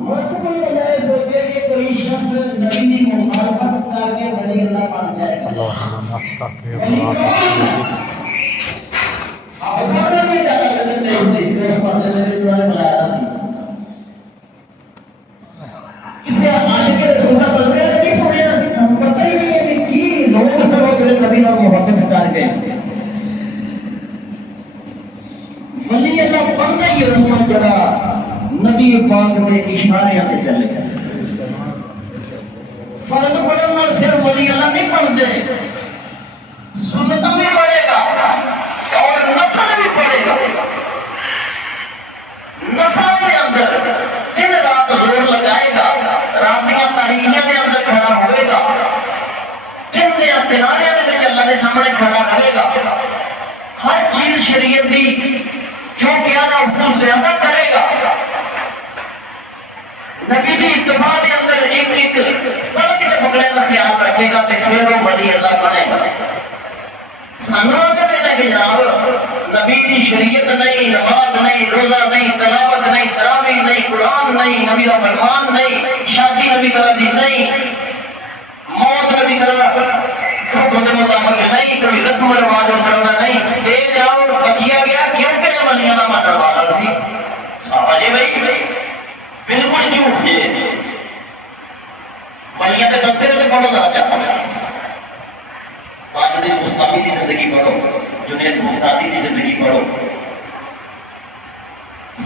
مستقبل میں سوچے کہ کوئی شخص نبی کی مخالفت کر کے ولی اللہ بن جائے گا. کسی عاشق رسول کا تذکرہ نہیں سنیا، ہم پتہ ہی نہیں ہے کہ کی لوگ سب جو نبی نال محبت کر کے ولی اللہ بنتا ہی رہنا جڑا نبی پاک نے اشارے پہ چلے گئے. فرض پڑھنے والے صرف ولی اللہ نہیں پڑھتے، سنت بھی پڑھے گا اور نفل بھی پڑھے گا. نفل کے اندر دن رات زور لگائے گا، راتیاں تاریخیاں کے اندر کھڑا ہوئے گا، دن دے تنارے کے اللہ کے سامنے کھڑا رہے گا. ہر چیز شریعت دی جو کیا نا وہ زیادہ کرے گا. نبی کی اتباع کے اندر ایک ایک پلک سے پکڑنے کا خیال رکھے گا تو پھر وہ ولی اللہ بنے گا. سانوں تو کہنا کہ جناب نبی کی شریعت نہیں، نماز نہیں، روزہ نہیں، تلاوت نہیں، تراویح نہیں، قرآن نہیں، نبی کا فرمان نہیں، شادی نبی کرا دی نہیں، موت نبی کرا حکم کے مطابق نہیں، کوئی رسم و رواج و سرنا نہیں. یہ جناب بچیا گیا کیونکہ ولیاں کا ماننے والا سی. سمجھے بھائی؟ بالکل جھوٹ ہے. ولیاں کے تذکرے سے پڑھو ذرا چاہتا ہے. واجد مستقی کی زندگی پڑھو، جنید بغدادی کی زندگی پڑھو،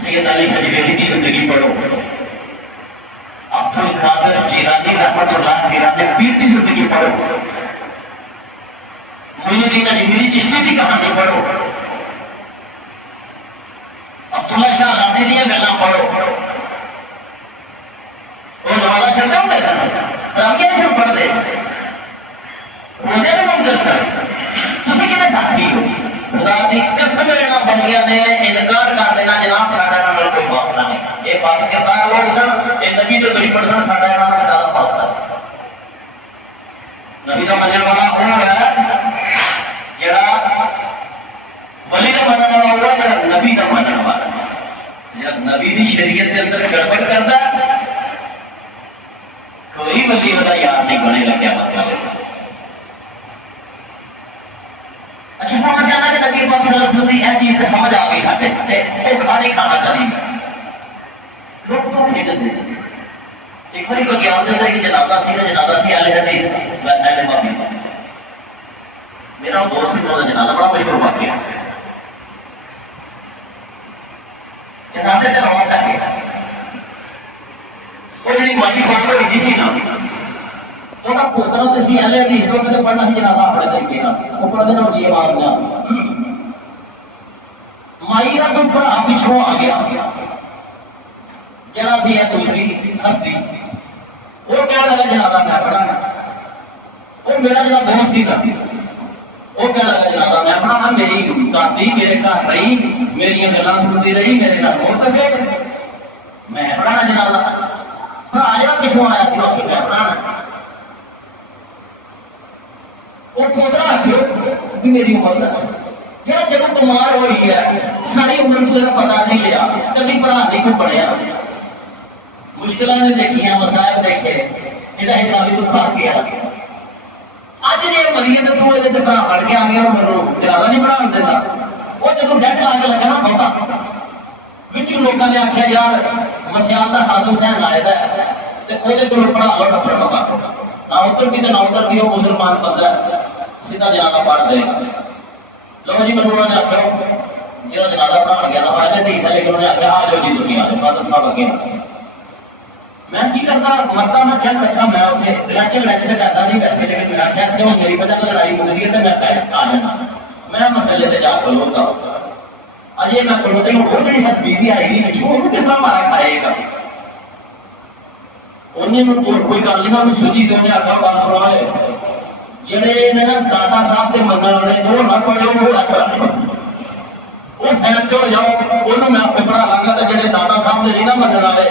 سید علی حجویری کی زندگی پڑھو، عبد القادر جیلانی رحمۃ اللہ علیہ پیر کی زندگی پڑھو، معین الدین اجمیری چشتی کی کہانی پڑھو، عبداللہ شاہ غازی کی گلاں پڑھو. وہ نوازا چڑھتے ہوتے سن، رامیہ سے پڑھتے روزے میں منظر سن. تسی کہتے ساتھی ہو، خدا دی قسم لینا بنیا نے انکار کر دینا جناب ساڈا نال کوئی واسطہ نہیں. یہ بات کردار لوگ سن، یہ نبی کے دشمن سن، ساڈا انہاں نال زیادہ واسطہ ہے. نبی کا منن والا وہ ہے جڑا ولی کا منن والا ہوا جڑا نبی کا منن والا ہے. جب نبی دی شریعت کے اندر گڑبڑ کرتا ہے کوئی ولی والا یار نہیں بنے گا. کیا مطلب؟ اچھا ہم جانا کہ نبی پاک صلی اللہ علیہ وسلم کی یہ چیز سمجھ آ گئی ساڈے تے وہ کھانے کھانا چاہیے. لوگ تو نہیں کرتے. ایک بار کوئی یاد دیتا ہے کہ جنازہ سی اہل حدیث اہل مافی. میرا دوست کا جنازہ بڑا مشہور واقعہ ہے. جنازے سے روا کر کے وہ جی مائی فوٹو ہوئی سی نا وہ پوترا تو سی اہل حدیث کو کتنے پڑھنا سی جنازہ اپنے طریقے کا وہ پڑھتے نا اچھی آواز میں. مائی کا کوئی بڑا پچھوں آ گیا جڑا سی ہے دوسری ہستی وہ کہنے لگا جنازہ میں پڑھانا. وہ میرا جڑا دوست سی تھا وہ کہنے لگا جنازہ میں پڑھانا. میری دادی میرے گھر رہی، میری گلاں سنتی رہی، میرے گھر بہت تکے میں پڑھانا جنازہ. ہاں جڑا پچھوں آیا سی وہ میں پڑھانا. وہ پوترا آخو بھی میری عمر کا یار جب بیمار ہوئی ہے ساری عمر کو پتا نہیں لیا، کبھی پڑھا نہیں کوئی پڑھیا. مشکلیں نے دیکھیاں، مسائل دیکھے، یہ حساب تو کھا کے آ گیا. اج جی مریے تو تو یہ بڑا پڑھ کے آ گیا اور میرے جنازہ نہیں پڑھا دیتا. وہ جب ڈیٹ لا کے لگا نا بہتا بچوں لوگوں نے آخیا یار مسیال کا حاضر حسین آئے وہ پڑھا لو ٹپڑ پکا نہ اتر بھی نہ اتر بھی وہ مسلمان بندہ سیدھا جنازہ پڑھ دے گا. لو جی مجھے انہوں نے آخیا جہاں جنازہ پڑھا گیا نا واجد حدیث ہے لیکن انہوں نے آخیا آ جاؤ جی تھی آ جاؤ قادر صاحب اگے. میں کی کرتا مرتا میں کیا کرتا میں اتنے لیکچر سے کرتا نہیں پیسے لیکن میں آخیا کہ میری وجہ سے لڑائی مکتی ہے تو میں پہلے آ جانا میں مسئلے سے جا کھلوتا. اجے میں کھلوتے ہوں وہ جی بس بیوی آئی گی نہیں وہ کس طرح مارا کھائے گا. انہیں کوئی گل نہیں سوچی تو انہیں آخر گل سنا جڑے نا داتا صاحب کے منگل والے وہ نہ پڑھو وہ سائن ہو جاؤ انہوں میں آپ پڑھا لاگا تو جڑے داتا صاحب کے نہیں نہ منگل والے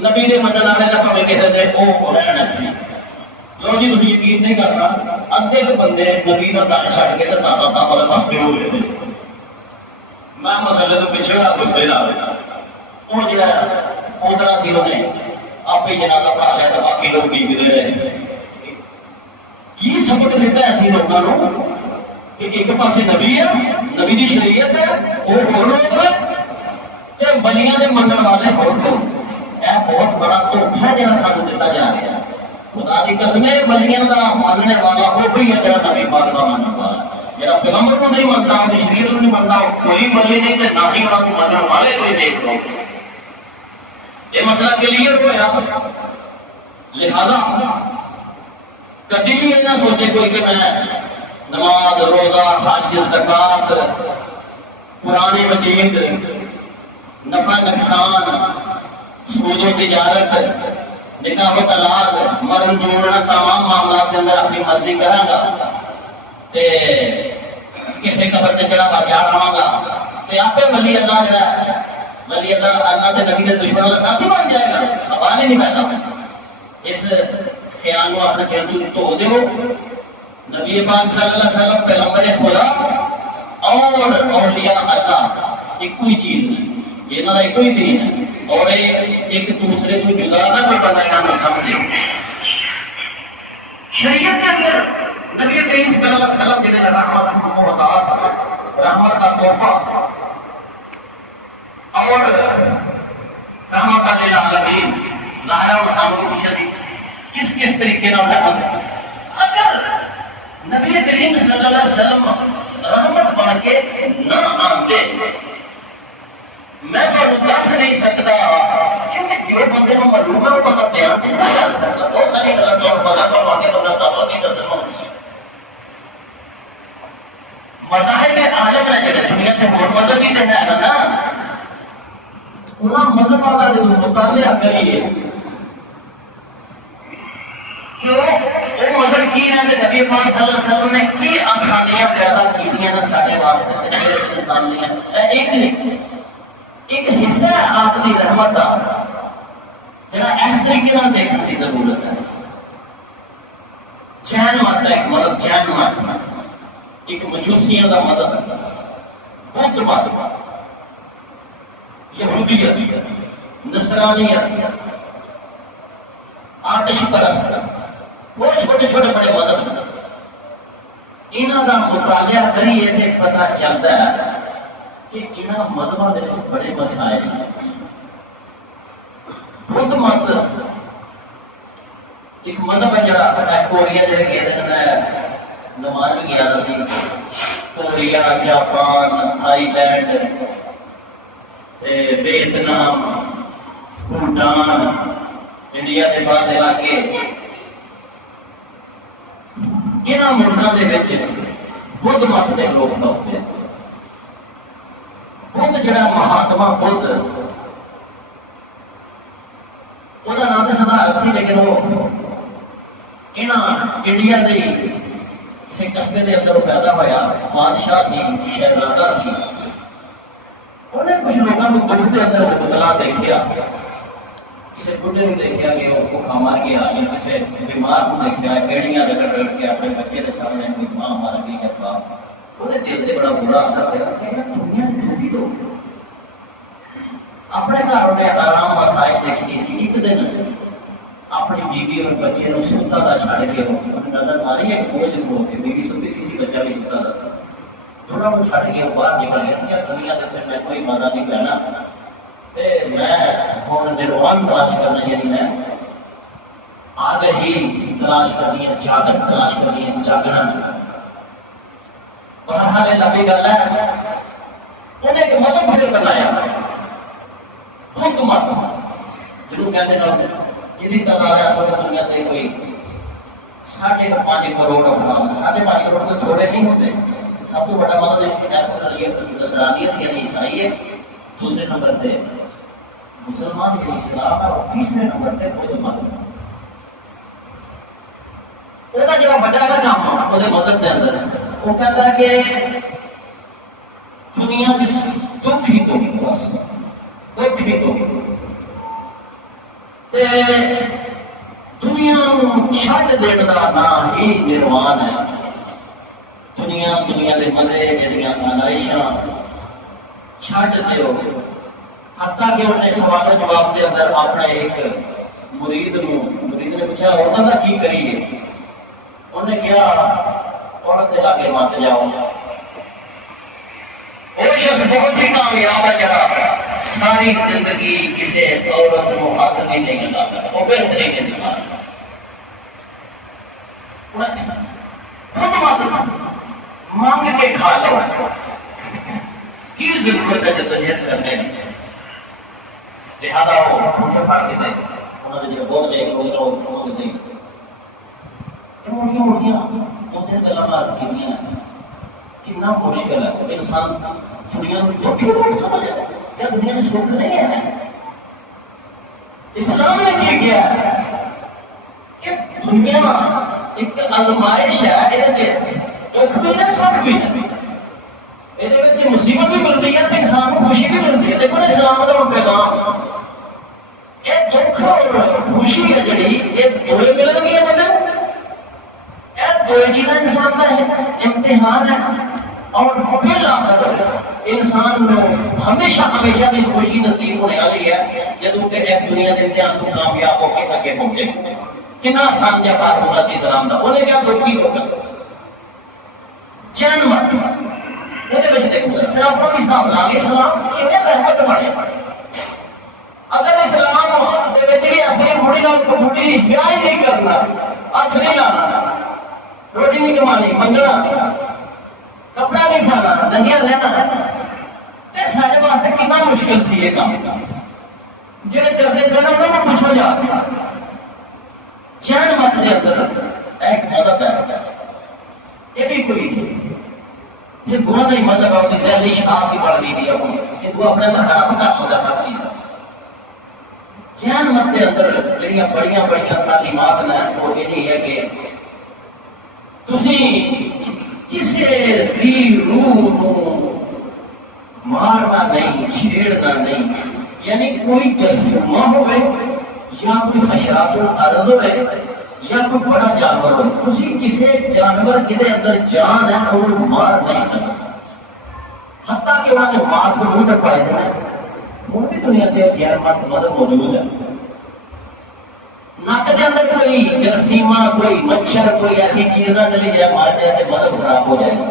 نبی کے منگل والے نہ پہ کسی دے وہ رہنا چاہیے. لو جی تھی یقین نہیں کرنا ادھے کے بندے نبی کا دان چھڈ کے تو داتا صاحب والے پاسے ہو گئے. میں مسئلے تو پیچھے ہوا گسے لا رہا وہ جا پوترا سی انہیں آپ ہی جنازہ پڑھا لیا تو باقی لوگ گیتے رہے. کی سبق دیتا ہے ایسے لوگوں کو کہ ایک پاسے نبی ہے, نبی کی شریعت ہے, اور ہو لوگ کہ بلیاں دے منن والے ہو لوگ. یہ بہت بڑا دھوکھا ہے جہاں سانو دیتا جا رہا ہے. خدا دی قسم ہے بلیاں دا ماننے والا وہی ہے جہاں نبی پاک دا ماننے والا. جہاں پیغمبر کو نہیں مانتا, ان کی شریعت کو نہیں مانتا, کوئی بلی نہیں تے نہ ہی انہاں کو ماننے والے کوئی دیکھ لو. یہ مسئلہ کلیئر ہوا. لہذا کبھی بھی یہ نہ سوچے کوئی کہ میں نماز, روزہ, حج, زکات, قرآن مجید, نفع نقصان, سود و تجارت, نکاح و طلاق, مرن جوڑنا, تمام معاملات کے اندر اپنی مرضی کروں گا تے کسی قبر تے چڑھا ہوا جا رہا گا تے آپ ولی اللہ جڑا ہے, ولی اللہ کے نبی کے دشمنوں کا ساتھی بن جائے گا. سوال ہی نہیں پیدا. اس خیال کو اپنے دل تو دھو دیو. نبی پاک صلی اللہ علیہ وسلم پیغمبر خدا اور اولیاء اللہ ایک کوئی چیز نہیں, یہ نہ ایک کوئی دین ہے, اور ایک دوسرے کو جدا نہ کوئی بندہ نہ سمجھے. شریعت کے اندر نبی کریم صلی اللہ علیہ وسلم کے رحمت کا تحفہ اور رحمت للعالمین ظاہر اور سامنے پیچھے کس کس طریقے نال رحمت. اگر نبی کریم صلی اللہ علیہ وسلم رحمت بن کے نہ آتے میں تو دس نہیں سکتا, کیونکہ جو بندے کو معلوم ہے وہ بندہ بیان نہیں کر سکتا. بہت ساری غلط اور بندہ تو واقعی بندہ تو نہیں کرتا ہوتی ہے. مذاہب عالم ہے جڑے دنیا کے اور مذہب ہی ہے نا, انہاں مذہب کا جو مطالعہ کریے کیوں وہ مذہب کی ہے کہ نبی پاک صلی اللہ علیہ وسلم نے کی آسانیاں پیدا کی ہیں نا سارے واسطے تے آسانیاں. ایک حصہ ہے آپ کی رحمت کا جڑا اس طریقے نال دیکھنے کی ضرورت ہے. جین مت ایک مذہب, جین مت ایک مجوسیوں کا مذہب, بدھ مت, یہودیت, نصرانیت, آتش پرست, وہ چھوٹے چھوٹے بڑے مذہب. انہاں کا مطالعہ کریے تو پتہ چلتا ہے کہ انہاں مذہبوں کے بڑے مسائل ہیں. بدھ مت ایک مذہب ہے جڑا کوریا جڑے گئے نمان بھی گیا تھا سی, Korea, Japan, Thailand, Vietnam, Bhutan, India کے بعد علاقے, یہاں ملکوں کے بدھ مت کے لوگ بستے. بدھ جڑا مہاتما بدھ وہ نام سدھارت سی, لیکن وہ انڈیا کے کسی قصبے کے اندر پیدا ہوا, بادشاہ سی, شہزادہ سی. انہیں کچھ لوگوں کو دکھ کے اندر بدلا دیکھا, کسی بڑھے کو دیکھا کہ وہ بھوکا مار گیا, یا کسی بیمار کو دیکھا ایڑیاں رگڑ رگڑ کے اپنے بچے کے سامنے کوئی ماں مار گئی ہے باپ, وہ دل سے بڑا برا اثر پیا کہ دنیا کے کافی لوگ اپنے گھر میں آرام آسائش دیکھنی سی. ایک دن اپنی بیوی اور بچے کو سوتا کا چھڑ کے نظر ماری ہے کہ بوجھ ہو کے بیوی سوتی کسی بچہ بھی سوتا تھا, دونوں کو چھڑ کے باہر نکل گیا. دنیا کے میں کوئی مزہ نہیں لینا, میں ہوں نروان تلاش کرنا, یعنی میں آگے ہی تلاش کرنی ہے, جاگت تلاش کرنی ہے, جاگنا. اور ہمارے لمبی گل ہے, انہیں ایک مذہب پھر بنایا بدھ مت, جنہوں کہتے ہیں جن تعداد ہے سب دنیا سے کوئی 5.5 کروڑ افراد. 5.5 کروڑ تو تھوڑے نہیں ہوتے. سب تو بڑا مطلب نصرانیت یعنی عیسائی ہے, دوسرے نمبر پہ مسلمان یعنی اسلام ہے, اور تیسرے نمبر پہ بدھ مت. وہ جڑا بڑا کام ہے وہ مذہب کے اندر وہ کہتا ہے کہ دنیا کی دکھ ہی دکھ, بس دکھ ہی دکھ. دنیا چھڈ دین کا نام ہی نروان ہے. دنیا کے مزے جہاں آلائشاں چھڈ دیو, حتیٰ کہ انہیں سوال جواب کے اندر اپنا ایک مرید نے پوچھا عورتوں کا کی کریے، انہیں کیا عورت کے لاگے مت جاؤ۔ وہ شخص بہت ہی کامیاب ہے جڑا ساری زندگی کسی عورت کو ہاتھ بھی نہیں لگاتا، وہ بہترین انسان خود مانگ کے کھا لو، کی ضرورت ہے جدوجہد کرنے کی؟ لہٰذا وہ اٹھے پڑ کے دے انہوں نے جو بہت جائے موٹیاں دو تین گلا بات کی کتنا مشکل ہے انسان دنیا میں سمجھ کیا دنیا میں سکھ نہیں ہے؟ اسلام نے کیا کیا ہے کہ دنیا ایک آزمائش ہے، یہ دکھ بھی ہے سکھ بھی ہے، یہ مصیبت بھی ملتی ہے تو انسان کو خوشی بھی ملتی ہے۔ دیکھو اسلام کا پیغام یہ دکھ اور خوشی ہے جڑی یہ دو ملن گیا بندے یہ دو چیزیں انسان کا ہے امتحان ہے، اور پھر آخر انسان کو ہمیشہ ہمیشہ کی خوشی نصیب ہونے والی ہے جب کہ اس دنیا کے امتحان کو کامیاب ہو کے اگے پہنچے۔ کتنا آسان جا کار ہوگا سی اسلام کا، انہیں کیا دکھ کی دکھ چین مت وہ دیکھو پھر آپ کو اسلام دیں گے اسلام رحمت بنے۔ اگر اسلام بھی اصلی بڑی بڑی بیاہ ہی نہیں کرنا، ہاتھ نہیں لانا، روٹی نہیں کمانی، منگنا، کپڑا نہیں کھانا، ننگیا رہنا، تو سارے واسطے کتنا مشکل سی یہ کام۔ جہے کرتے پہ انہوں نے پوچھو جا چین مت کے اندر ایک مذہب ہے، یہ بھی کوئی یہ بہت ہی مذہب ہے، جسے علی شاہ کی پڑھ لی دیا ہوئی کہ تو اپنے اندر خراب پتا ہوتا سب چیز چین مت کے اندر جڑیاں بڑیاں بڑیاں تعلیمات نے وہ یہ نہیں ہے کہ تسی کسی ذی روح کو مارنا نہیں، چھیڑنا نہیں، یعنی کوئی جسمہ ہوئے یا کوئی حشرات الارض ہوئے یا کوئی بڑا جانور ہوئے، تسی کسی جانور کے اندر جان ہے انہوں مار نہیں سکتے، حتیٰ کہ انہوں نے ماس کو منہ پہ پائے ہیں وہ بھی دنیا کے غیر مرد مذہب موجود ہے۔ نک کے اندر کوئی جراثیمہ، کوئی مچھر، کوئی ایسی چیز نہ چلی جائے مار جائے تو مذہب خراب ہو جائے گا۔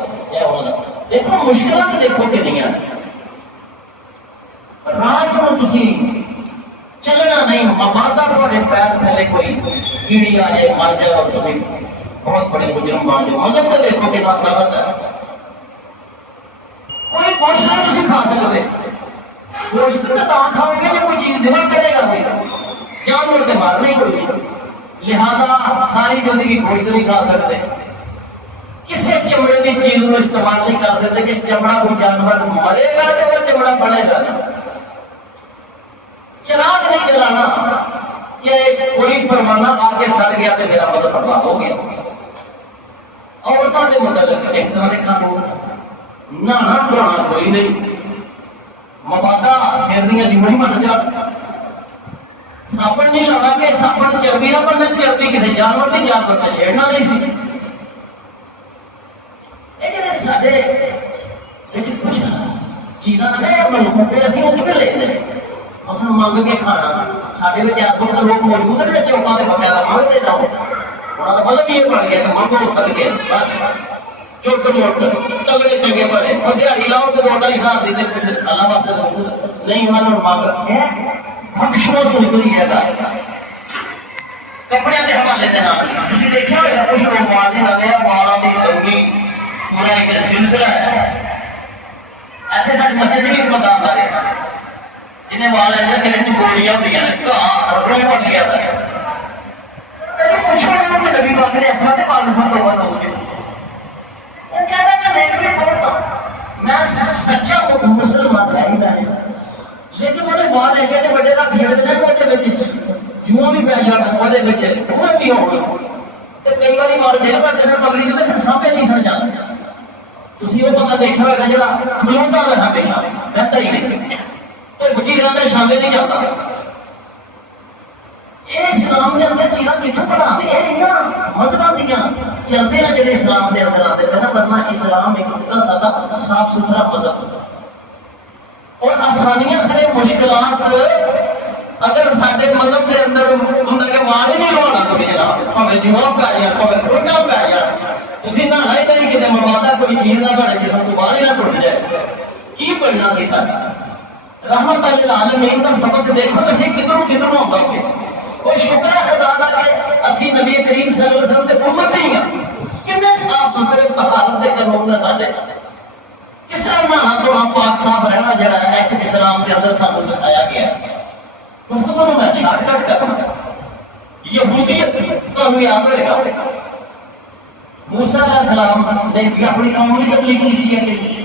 دیکھو مشکلات دیکھو کہ نہیں ہے، رات کو تسی چلنا نہیں، مبادہ تھوڑے پیر تھلے کوئی کیڑی آ جائے مر جائے اور تسی بہت بڑے مجرم بن جاؤ۔ مذہب کو دیکھو کتنا سخت ہے، کوئی گوشت نہیں تسی کھا سکتے، گوشت تو کھاؤ گے جو کوئی چیز دماغ کرے گا جانور کے مار نہیں کوئی، لہذا ساری زندگی گوشت نہیں کھا سکتے، کسی چمڑے کی چیز کو استعمال نہیں کر سکتے کہ چمڑا کوئی جانور مرے گا تو وہ چمڑا بنے گا، چراغ نہیں جلانا کہ کوئی پروانہ آ کے سڑ گیا تو میرا مطلب برباد ہو گیا۔ عورتوں کے متعلق اس طرح کے قانون نہانا دھونا کوئی نہیں، مبادہ سر دیا جمہوری من جا، سابن نہیں لانا کہ سابن چربی نہ بننا، چربی کسی جانور کی جانور کو چھیڑنا نہیں سی۔ یہ جڑے سارے کچھ چیزاں نے منگوٹے اسی اتنے لے لے اس منگ کے کھانا، سارے آدمی تو لوگ موجود ہیں جڑے چوکاں سے بقاعدہ منگتے جاؤ، انہوں کا مطلب یہ بن گیا کہ منگو اس کر کے بس چوٹ موٹ تگڑے چنگے بڑے اور دیہڑی لاؤ تو 2,500 دیتے کچھ اللہ واسطے نہیں انہوں مانگ بخشو تو نکلی ہے گا کپڑے کے حوالے کے نام تھی دیکھا ہوگا کچھ لوگ مارنے لگے مالا کی دنگی پورا ایک سلسلہ ہے۔ ایسے ساری مسجد بھی بتا آتا ہے جنہیں وال ہے کہ گولیاں ہوتی ہیں رو بن گیا تھا کچھ نبی پاک نے ایسا پاکستان تو بند ہو گیا، وہ کہہ رہا میں نہیں بھی پڑھتا میں سچا مسلمان ہے ہی نہیں، لیکن وہ وال ہے کہ بڑے کا کھیل دے وہ جوں بھی پی جانا وہ بھی ہو گئی کئی بار مار جیل پر جیسے پگڑی تو پھر سامنے نہیں سر جانا، تھی وہ بندہ دیکھا ہوگا جا کھلوتا رہا ہمیشہ رہتا ہی نہیں تو بچی رہتا شامل نہیں جاتا۔ یہ اسلام کے اندر چیزاں کتوں پڑھا مذہب دیا چلتے ہیں جڑے اسلام کے اندر آتے پہ نا، ورنہ اسلام ایک سیدھا سادہ صاف ستھرا مذہب اور آسانیاں سارے مشکلات اگر سارے مذہب کے اندر ہوں کہ مال ہی نہیں لونا تو جناب پہ جیواں پہ آ جان پہ کھوٹا پہ آ جان تھی نہانا ہی نہیں کتنے موادا کوئی چیز نہ سارے جسم تو باہر ہی نہ ٹوٹ جائے کی بننا سی سارا رحمت للعالمین کا سبق دیکھو تو اسی کدھروں کدھروں آتا ہوگی وہ شکر ہے خدا کا کہ اسی نبی کریم صلی اللہ علیہ وسلم کے امت ہی ہیں کتنے صاف ستھرے طہارت دے کر لوگ نے سارے کس طرح نہانا تو آپ پاک صاف رہنا جڑا ہے ایسے اسلام کے اندر سانو سکھایا گیا ہے اس کو میں شارٹ کٹ کرنا یہودیت تو ہمیں یاد رہے گا موسیٰ علیہ السلام نے بھی اپنی قوم کی تبلیغ کی ہے کہ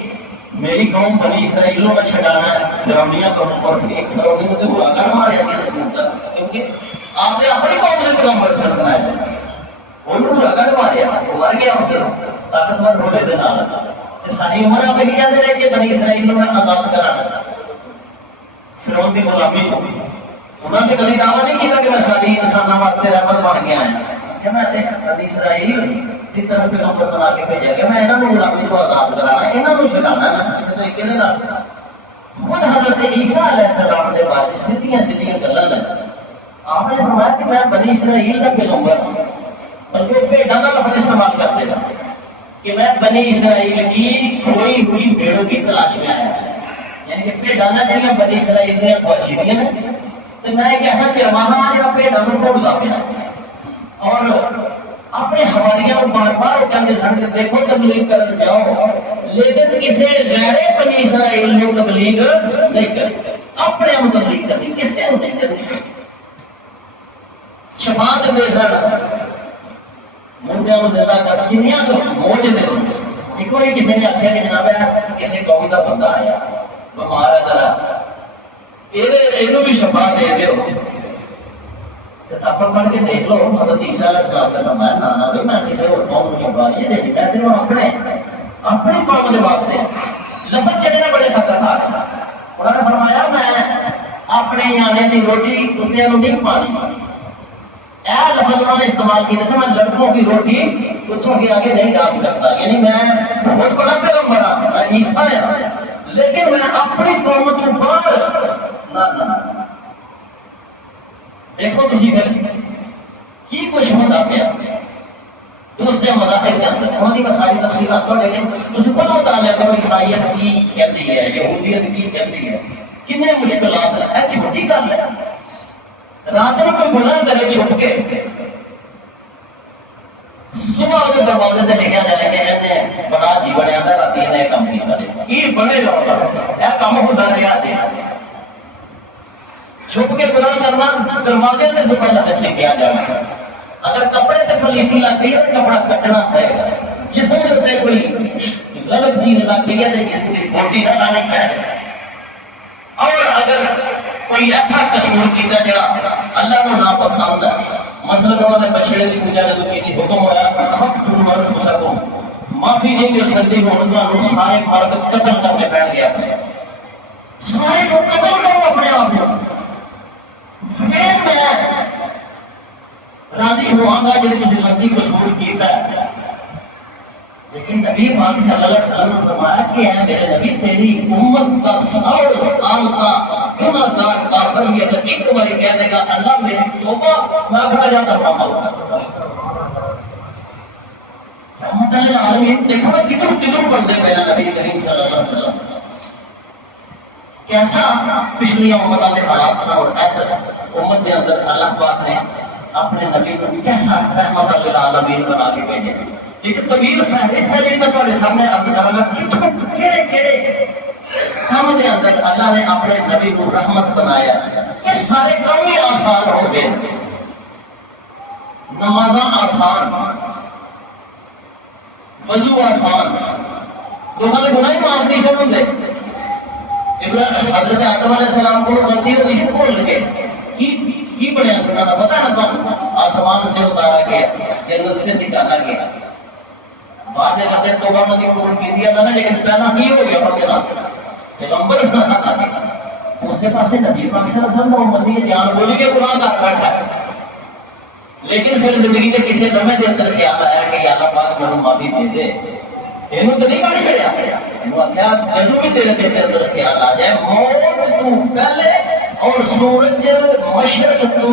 میری قوم بنی اسرائیلوں میں چھڑانا ہے فرعونیہ قوم اور ایک فرعونی میں تو ہوا کر مارے گیا کیونکہ آپ نے اپنی قوم سے پیغمبر کرنا ہے انہوں نے رگڑ مارے مر گیا اسے طاقتور ہونے دینا ساری عمر آپ ہی کہتے رہے کہ بنی اسرائیلوں میں آزاد کرانا فرعون کی غلامی کو انہوں نے کبھی دعویٰ نہیں کیا کہ میں ساری انسانوں واسطے رحمت بن گیا ہے کہ میں بنی اسرائیل کی طرف پیغمبر بنا کے بھیجا گیا میں انہوں نے غلامی کو آزاد کرانا انہوں نے چھڈانا نا کسی طریقے نے نہ خود حضرت عیسیٰ علیہ السلام کے بعد سیدھیاں سیدھیاں گلاں نے آپ نے فرمایا کہ میں بنی اسرائیل کا پیغمبر ہوں بلکہ بھیڑاں کا لفظ استعمال کرتے تھے کہ میں بنی اسرائیل کی کھوئی ہوئی بھیڑوں کی تلاش میں آیا یعنی کہ بھیڑاں جہاں بنی اسرائیل نے پہنچی دیا نے تو میں ایک ایسا چرواہا ہاں جو بھیڑاں کو بلا پیا اور اپنے حواریوں کو بار بار کہتے سن کہ دیکھو تبلیغ کرنے جاؤ لیکن کسی غیر بنی اسرائیل نے تبلیغ نہیں کرنی اپنے ہم تبلیغ کرنی کسی نے نہیں کرنی شفاعت دے سن مردیاں زندہ کر کنیاں تو موج دے سن ایک بار کسی نے آخیا کہ جناب کسی قوم کا بندہ آیا بیمار ہے ذرا یہ بھی شفاعت دے دیو اپن پڑھ کے دیکھ لو حضرت عیسیٰ علیہ السلام کا فرمایا نانا بھی میں کسی اور قوم کو شفاعت یہ دے میں صرف اپنے قوم کے واسطے لفظ جڑے نے بڑے خطرناک سن انہوں نے فرمایا میں اپنے یانے کی روٹی کتوں کو نہیں پانی یہ لفظ انہوں نے استعمال کیا تھا میں لڑکوں کی روٹی کتوں کے آگے نہیں ڈال سکتا یعنی میں بہت بڑا پیغمبر ہوں میں عیسیٰ ہوں لیکن میں اپنی قوم کے باہر نہ دیکھو تھی پھر کی کچھ ہوتا پیا دوسرے مذاہب کے اندر انہوں نے ساری تفصیلات کو لیکن تھی خود مطالعہ کرو عیسائیت کی کہتی ہے یہودیت کی کہتی ہے کتنے مشکلات ہیں چھوٹی گل ہے رات میں کوئی گناہ کرے چھپ کے صبح کے دروازے سے لکھا جائے کہ ایسے بڑا جی بنیا تھا رات نے کام کیا یہ بنے گا یہ کام ہوتا رہا چھپ کے گناہ کرنا دروازے سے صبح لگ کیا جائے اگر کپڑے سے پلیتی لگ گئی تو کپڑا کٹنا پڑے گا جس میں کوئی غلط چیز لگ گئی ہے تو کسی کی بوٹی نہ لانے پڑے اور اگر کوئی ایسا قصور کیتا جڑا اللہ کو ناپسند ہے مثلا انہوں نے بچڑے کی پوجا جب کی حکم ہوا خط تمہار فسکو معافی نہیں مل سکتی ہوں تو سارے مرد قتل کرنے بیٹھ گیا سارے لوگ قتل کرو اپنے آپ کو پھر میں راضی ہوا گا جب کسی غلطی قصور کیتا ہے لیکن نبی پاک صلی اللہ علیہ وسلم نے فرمایا کہ اے میرے نبی تیری امت کا 100 سال کا گناہگار کافر بھی اگر ایک بار کہہ دے گا اللہ میری توبہ میں کھڑا جاتا ہوں رحمت للعالمین دیکھو نا کتنے بندے پہ نبی کریم صلی اللہ علیہ وسلم کیسا پچھلی امتوں کے حالات تھا اور ایسا امت کے اندر اللہ پاک نے اپنے نبی کو کیسا رحمت للعالمین بنا کے بھیجے لیکن طویل فہرست ہے جی میں تمہارے سامنے عرض کروں گا کیڑے کیڑے کام کے اندر اللہ نے اپنے نبی کو رحمت بنایا کہ سارے کام ہی آسان ہو گئے نمازاں آسان وضو آسان لوگوں نے گناہ معاف نہیں سے ہوتے حضرت آدم علیہ السلام کو غلطی ہوئی سے بھول گئے کی بنیا سنانا پتا نا تم آسمان سے اتارا گیا جنت سے نکالا گیا باتیں کرتے توبہ میں قبول کی دیا تھا نا لیکن پہلا نہیں ہو گیا پکڑا پیغمبر سنانا اس کے پاس نبی پاک صلی اللہ علیہ وسلم محمدی جان بولی کے قرآن کا بیٹھا ہے لیکن پھر زندگی کے کسی لمحے دے اندر خیال آیا کہ یا اللہ پاک میرے معافی دے دے یہ تو نہیں کھڑی چڑیا، آخیا جدو بھی تیرے دل کے اندر خیال آ جائے موت تو پہلے اور سورج مشرق تو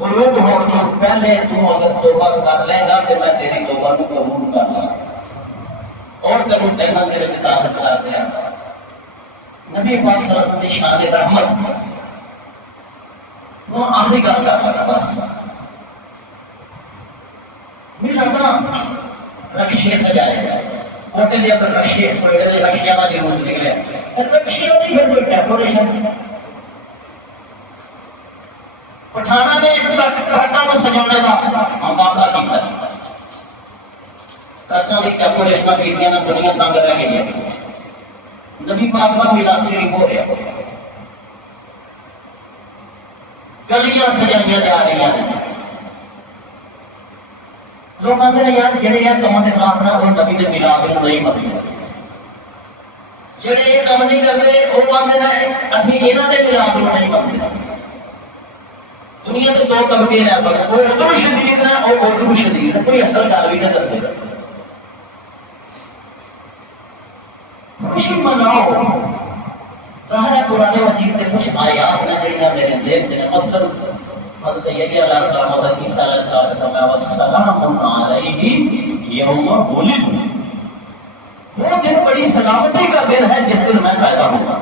غروب ہونے تو پہلے تو اگر توبہ کر لے گا تو میں تیری توبہ کو قبول کر لوں اور تینوں جنت میرے داخل کرا دیا۔ نبی پاک صلی اللہ علیہ وسلم کی شان رحمت وہ آخری گل کر لگا بس نہیں لگتا رکشے سجائے گئے کوٹے دے اندر رکشے رکشیاں کا جلوس نکلے رکشیوں کی پھر کوئی ڈیکوریشن پٹھانا نے ٹرکاں کو سجانے کا مقابلہ کیا، ٹرکاں کی ڈیکوریشن کی دنیا تنگ رہ گئی۔ نبی پاک کا میلاد شریف ہو رہا ہے، گلیاں سجائیاں جا رہی ہیں، لوگ آتے ہیں یار جہے یہ کام کے خلاف نہ وہ نبی کے میلاد کو نہیں مطلب جہے یہ کام نہیں کرتے وہ آتے ہیں اسی یہاں کے میلاد کو نہیں مطلب۔ دنیا کے دو طبقے رہ سکتے، وہ ادھر شدید ہے اور ادھر شدید ہے، کوئی اثر گل بھی نہیں دسے گا۔ خوشی مناؤ، ظاہر ہے قرآن مجید کے کچھ آیات ہیں جنہیں میرے ذہن سے مثلاً حضرت یحییٰ علیہ السلام اور عیسیٰ علیہ السلام والسلام علیہ یوم ولد، وہ دن بڑی سلامتی کا دن ہے جس دن میں پیدا ہوا۔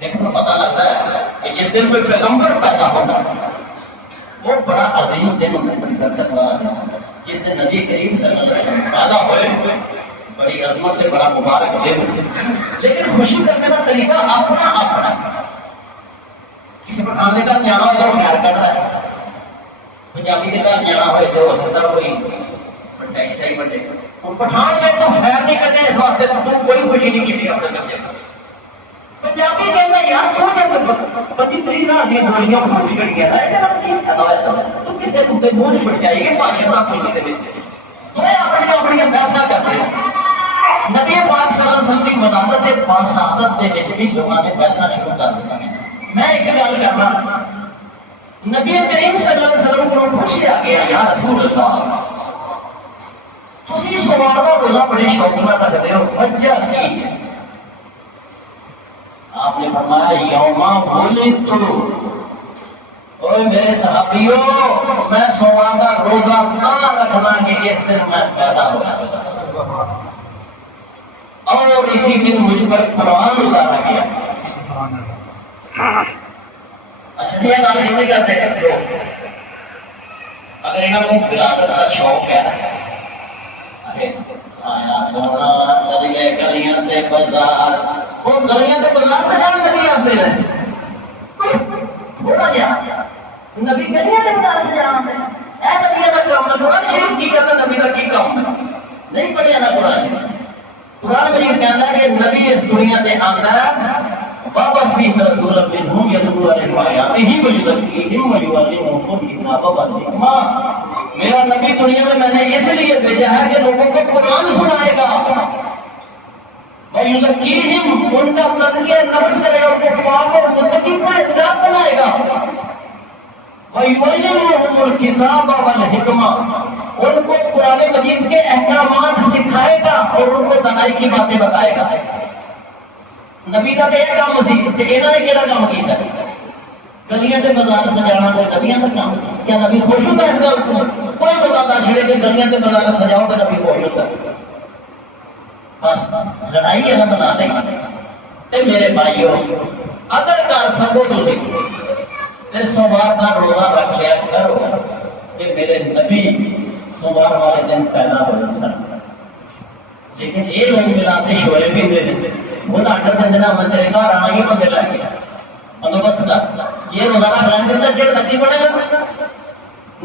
دیکھو پتہ لگتا ہے کہ جس دن کوئی پیغمبر پیدا ہوگا وہ بڑا عظیم دن ہوتا ہے، بڑی برکت والا دن ہوتا ہے۔ جس دن نبی کریم صلی اللہ علیہ وسلم پیدا ہوئے بڑی عظمت سے بڑا مبارک دن سے، لیکن خوشی کرنے کا طریقہ اپنا اپنا۔ کسی پٹھان کے گھر جانا ہو تو خیر کرتا ہے، پنجابی کے گھر جانا ہوئے تو ہو سکتا کوئی بڑے پٹھان کے تو خیر نہیں کرتے اس واسطے تو کوئی خوشی نہیں کی اپنے بچے کو۔ پنجابی کہتا یار تو جب 25-30 دیا گولیاں بھوج کر گیا تو کسی کتے بوجھ پڑ جائے گی پانی بڑا خوشی دے تو اپنی اپنی فیصلہ کرتے ہیں۔ نبی پاک صلی اللہ علیہ وسلم کی وداعت کے باسعادت کے بھی لوگوں نے فیصلہ شروع کر دیا۔ میں ایک گل کرنا، نبی کریم صلی اللہ علیہ وسلم کو پوچھا گیا یا رسول اللہ تسی سوال کا روزہ بڑے شوق نہ رکھتے ہو، وجہ کی ہے؟ آپ نے فرمایا یوما ولدت، اوے میرے صحابیوں میں سوال کا روزہ نہ رکھنا کہ اس دن میں پیدا ہوا اور اسی دن مجھ پر قرآن اتارا گیا۔ اچھا یہ کام نہیں کرتے لوگ، اگر انہوں کو ولادت کا شوق ہے آیا سونا چلیے گلیاں تے بازار، وہ گلیاں تے بازار سجان نہیں آتے ہیں تھوڑا جہا نبی گلیاں تے بازار سجان آتے ہیں۔ اے نبی کا کام ہے، قرآن شریف کی کہتا نبی کا کی کام ہے؟ نہیں پڑھیا نا قرآن شریف۔ قرآن مجید کہتا ہے کہ نبی اس دنیا تے آتا ہے واپس بھی رسول منہم یتلو علیہم آیاتہ ویزکیہم ویعلمہم الکتاب والحکمہ۔ میرا نبی دنیا میں نے اس لیے بھیجا ہے کہ لوگوں کو قرآن سنائے گا، ویزکیہم ان کا تزکیہ نفس کرے گا، ان کو پاک اور متقی پرہیزگار بنائے گا، ویعلمہم الکتاب والحکمہ ان کو قرآن مجید کے احکامات سکھائے گا اور ان کو دانائی کی باتیں بتائے گا۔ نبی کا تو یہ کام سی کہ انہوں نے کہڑا کام کیا؟ گلیاں تے بازار سجانا کوئی نبیاں کا کام سی؟ کیا نبی خوش ہوتا ہے اس گل کو؟ کوئی بتا چھڑے کہ گلیاں تے بازار سجاؤ تو نبی خوش ہوتا ہے؟ بس لڑائی ہے نا بنا نہیں۔ تے میرے بھائیو اگر کر سکو تو سیکھو، پھر سوموار کا روزہ رکھ لیا کرو کہ میرے نبی سوموار والے دن پیدا ہو سن۔ لیکن یہ لوگ ملاتے شورے بھی دے دیتے، وہ آڈر دے دینا میں تیرے گھر آنا ہی بندے لے گیا بندوبست کا یہ روزہ رکھ دن تک جڑ تک بنے گا۔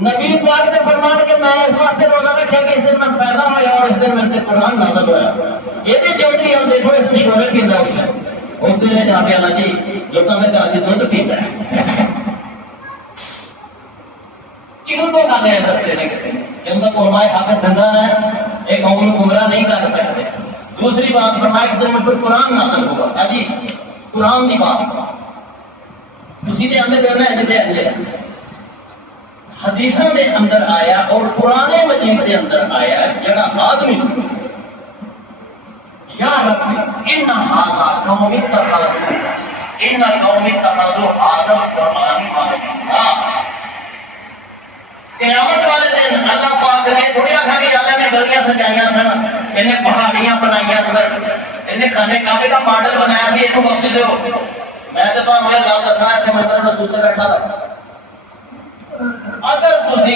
نبی پاک نے فرمان کہ میں اس واسطے روزہ رکھا کہ اس دن میں پیدا ہوا اور اس دن میں قرآن نازل ہوا۔ یہ بھی چوٹی ہم دیکھو اس میں شورے پیدا ہوتا ہے، اس دن جا کے اللہ جی لوگوں نے کہا جی دودھ پیتا ہے کیوں تو کھاتے ہیں دستے نے کسی نے کہ ان کا قرمائے حق زندہ ہے، ایک قوم کو گمراہ نہیں کر سکتے۔ دوسری بات فرمایا اس دن میں پھر قرآن نازل ہوگا۔ جی قرآن کی بات تسی تے اندر بیٹھنا ہے جتے اندر حدیثاں دے اندر آیا اور قرآن مجید دے اندر آیا جڑا آدمی یا رب ان ھذا قوم اتخذوا ان قوم اتخذوا ھذا القرآن مہجورا. قیامت والے دن اللہ پاک نے دنیا بھری اللہ نے گلیاں سجائیاں سن, انہیں پہاڑیاں بنائیاں سن, انہیں کھانے کعبے کا ماڈل بنایا سی. ایک وقت دو میں تو تمہیں یہ گل دسنا اتنے منظر رسول سے بیٹھا تھا. اگر تسی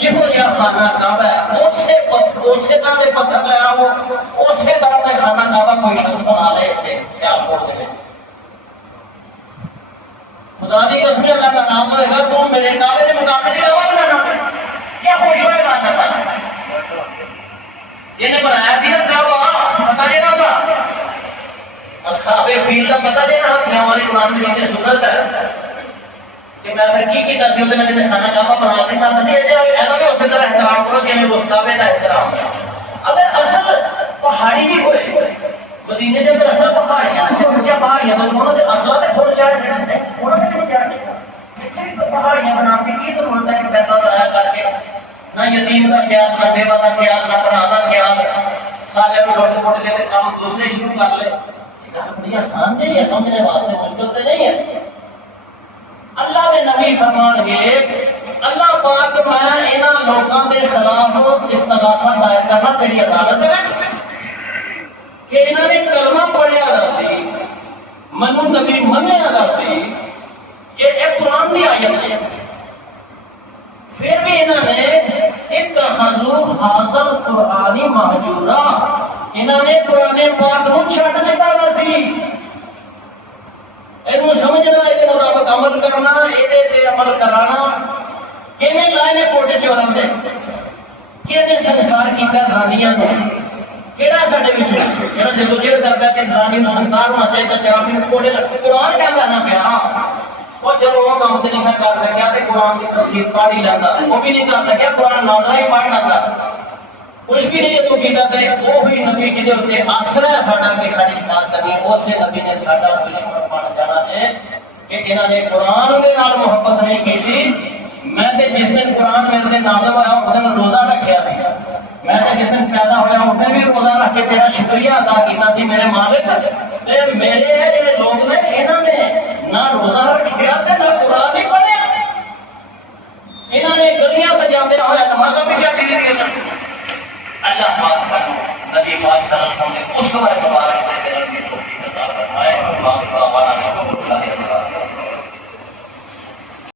جہو جہاں خانہ کعبہ ہے اسی طرح کے پتھر لے آؤ, اسی طرح کا خانہ کعبہ کوئی شخص بنا لے اتنے کیا چھوڑ دے. خدا دی قسم اللہ کا نام ہوئے گا تو میرے کعبے کے مقام میں کعبہ بنانا کیا خوش ہوئے گا اللہ تعالیٰ جنہیں بنایا سی نا کعبہ پتہ نہیں نہ تھا اصحاب فیل کا پتہ نہیں نہ تھا. ہماری قرآن میں یہ سنت ہے کہ میں پھر کی سی ہوتے میں جنہیں کھانا کعبہ بنا دیتا تھا نہیں ایسا بھی اسی طرح احترام کرو جنہیں اس کعبے کا احترام. اگر اصل پہاڑی بھی ہوئے مدینے کے اندر اصل پہاڑیاں کیا پہاڑیاں تو انہوں نے اصلہ تے کھول چاہ رہے ہیں انہوں نے بھی چاہ رہے ہیں پہاڑیاں بنا کے کی تو مانتا ہے کہ پیسہ ضائع کر کے نہ یتیم کا خیال نہ بیوہ کا خیال نہ پڑھا کا خیال سارے کو لوٹ پوٹ کے کام دوسرے شروع کر لے. یہ آسان ہے, یہ سمجھنے واسطے مشکل تو نہیں ہے. اللہ دے نبی فرمان گے اللہ پاک میں انہاں لوکاں دے خلاف استغاثہ دائر کرنا تیری عدالت دے وچ کہ انہاں نے کلمہ پڑھیا دا سی منو نبی منیا دا سی یہ قرآن دی آیت ہے. پھر بھی انہوں نے اتخذوا ھذا القرآن مہجورا انہوں نے قرآن پاک کو چھڈ دیتا دا سی. اینو سمجھنا یہ مطابق عمل کرنا یہ عمل کرانا کہنے لائے کوٹے چورن دے کہنے سنسار کیتا زانیاں نو کیڑا ساڈے وچ جڑا جدو جیل کردا کہ زانی نو سنسار ہونا چاہیے تے چار دن کوڑے رکھ قرآن کہندا نہ پیا وہ چلو وہ کام تے نہیں کر سکیا تے قرآن کی تفسیر پڑھ ہی لیندا وہ بھی نہیں کر سکیا قرآن ناظرہ ہی پڑھ لیندا کچھ بھی نہیں تو کیتا تے وہی نبی جدے اوتے اثر ہے ساڈا کہ ساڈی بات کرنی اسی نبی نے ساڈا دشمن بن جانا ہے کہ انہاں نے قرآن دے نال محبت نہیں کیتی. میں تے جس دن قرآن میرے تے نازل ہویا اس دن روزہ رکھیا سی. میں تے جس دن پیدا ہویا اس دن بھی روزہ رکھ کے تیرا شکریہ ادا کیتا سی میرے مالک. تے میرے